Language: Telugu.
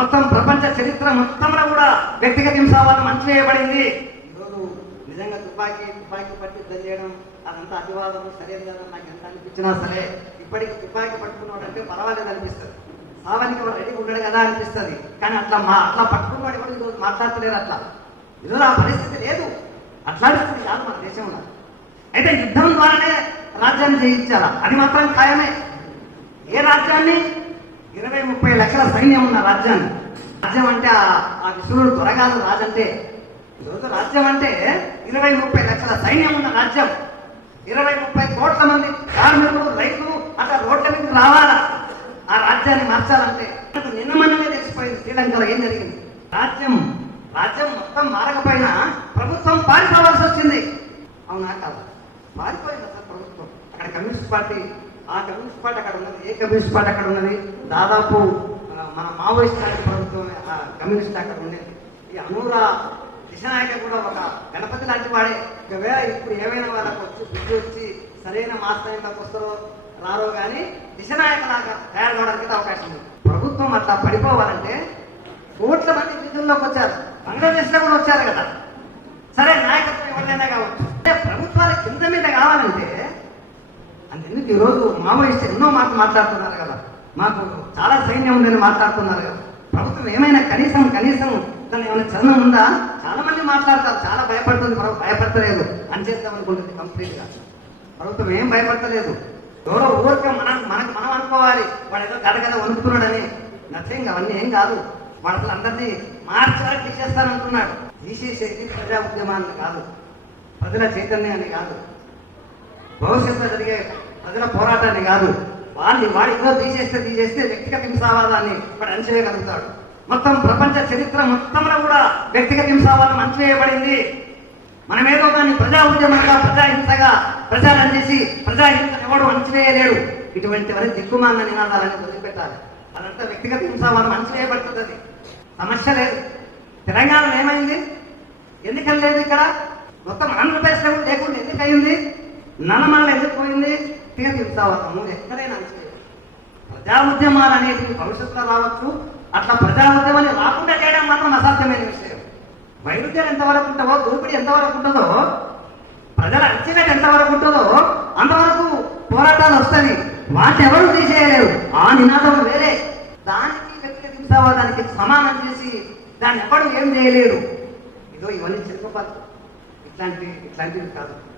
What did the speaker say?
మొత్తం ప్రపంచ చరిత్ర మొత్తంలో కూడా వ్యక్తిగత హింసావాదం మంచి చేయబడింది ఈరోజు నిజంగా తుపాకీ తుపాకీ పట్టి యుద్ధం చేయడం అదంతా అతివాదం సరైన కదా నాకు ఎంత అనిపించినా సరే ఇప్పటికి తుపాకీ పట్టుకున్నాడు అంటే పర్వాలేదు అనిపిస్తుంది. సావానికి వాడు రెడీ ఉండడు కదా అనిపిస్తుంది. కానీ అట్లా మా అట్లా పట్టుకున్నాడు కూడా ఈరోజు మాట్లాడతలేరు అట్లా. ఈరోజు ఆ పరిస్థితి లేదు. అట్లాంటి కాదు మన దేశంలో. అయితే యుద్ధం ద్వారానే రాజ్యాన్ని జయించాలా? అది మాత్రం ఖాయమే. ఏ రాజ్యాన్ని? ఇరవై ముప్పై లక్షల సైన్యం ఉన్న రాజ్యాన్ని రాజ్యం అంటే ఆ- ఆ విశ్వరుడు రాజంటే. ఈరోజు రాజ్యం అంటే ఇరవై ముప్పై లక్షల సైన్యం ఉన్న రాజ్యం. ఇరవై ముప్పై కోట్ల మంది కార్మికులు రైతులు అట్లా రోడ్ల మీద రావాలా? ఆ రాజ్యాన్ని మార్చాలంటే. మనకు నిన్న మనమే తెలిసిపోయింది శ్రీలంకలో ఏం జరిగింది? రాజ్యం రాజ్యం మొత్తం మారకపోయినా ప్రభుత్వం పారిపోవాల్సి వచ్చింది. అవునా కాదా? పారిపోయింది అసలు ప్రభుత్వం? అక్కడ కమ్యూనిస్ట్ పార్టీ ఆ కమ్యూనిస్ట్ పార్టీ అక్కడ ఉన్నది ఏ కమ్యూనిస్ట్ పార్టీ అక్కడ ఉన్నది దాదాపు మన మావోయిస్ట్ పార్టీ ప్రభుత్వం ఆ కమ్యూనిస్ట్ అక్కడ ఉండేది ఈ అనూరా దిశనాయక కూడా ఒక గణపతి లాంటి వాడే. ఒకవేళ ఇప్పుడు ఏమైనా వాళ్ళకు వచ్చి బుద్ధి వచ్చి సరైన మాస్టర్లకు వస్తారో రారో కానీ దిశనాయక లాగా తయారు కావడానికి అవకాశం ఉంది. ప్రభుత్వం అట్లా పడిపోవాలంటే కోట్ల మంది విధుల్లోకి వచ్చారు. బంగ్లాదేశ్లో కూడా వచ్చారు కదా. సరే నాయకత్వం ఎవరినైనా కావచ్చు అంటే ప్రభుత్వాల కింద మీద కావాలంటే అందుకు ఈరోజు మావోయిస్ట్ ఎన్నో మాటలు మాట్లాడుతున్నారు కదా. మాకు చాలా సైన్యం ఉందని మాట్లాడుతున్నారు కదా. ప్రభుత్వం ఏమైనా కనీసం కనీసం తను ఏమైనా చలనం ఉందా? చాలా మంది మాట్లాడతారు. చాలా భయపడుతుంది. ప్రభుత్వం భయపడతలేదు. అంచేద్దాం అనుకుంటుంది కంప్లీట్గా. ప్రభుత్వం ఏం భయపడతలేదు. ఎవరో ఊరికే మనం మనకు మనం అనుకోవాలి. వాడు ఏదో గడగద వణుకుతున్నాడని. నథింగ్ అవన్నీ ఏం కాదు. వాళ్ళ అందరినీ మార్చి వరకు తీసేస్తానంటున్నాడు. తీసేసేది ప్రజా ఉద్యమాన్ని కాదు. ప్రజల చైతన్యాన్ని కాదు. భవిష్యత్తులో జరిగే ప్రజల పోరాటాన్ని కాదు. వాడిని వాడి ఏదో తీసేస్తే తీసేస్తే వ్యక్తిగత హింసావాదాన్ని వాడు అణచివేయగలుగుతాడు మొత్తం ప్రపంచ చరిత్ర మొత్తంలో కూడా వ్యక్తిగత హింసావాదం అణచివేయబడింది మనమేదో దాన్ని ప్రజా ఉద్యమంగా ప్రజా హింసగా ప్రచారం చేసి ప్రజా హింసను ఎవడు అణచివేయలేడు ఇటువంటి వారి దిక్కుమాన నినాదాలని వదిలిపెట్టాలి. అదంతా వ్యక్తిగత హింసావాదం అణచివేయబడుతుంది సమస్య లేదు. తెలంగాణలో ఏమైంది? ఎందుకని లేదు ఇక్కడ. మొత్తం ఆంధ్రప్రదేశ్లో లేకుండా ఎందుకు అయింది నల్లమల్ల ఎందుకు పోయింది? వ్యక్తిగత హింసావాదము ఎక్కడైనా అణచివేయాలి ప్రజా ఉద్యమాలు అనేటివి భవిష్యత్తులో రావచ్చు. అట్లా ప్రజా ఉద్యమాన్ని రాకుండా చేయడం మాత్రం అసాధ్యమైన విషయం. వైరుధ్యం ఎంతవరకు ఉంటుందో దోపిడీ ఎంతవరకు ఉంటుందో ప్రజల అంచనా ఎంతవరకు ఉంటుందో అంతవరకు పోరాటాలు వస్తాయి. వాటి ఎవరు తీసేయలేరు. ఆ నినాదం వేరే. దానికి వ్యక్తిగత హింసావాదానికి సమానం చేసి దాన్ని ఎవరు ఏం చేయలేరు ఇదో ఇవన్నీ చిరుపపాలు ఇట్లాంటి ఇట్లాంటివి కాదు.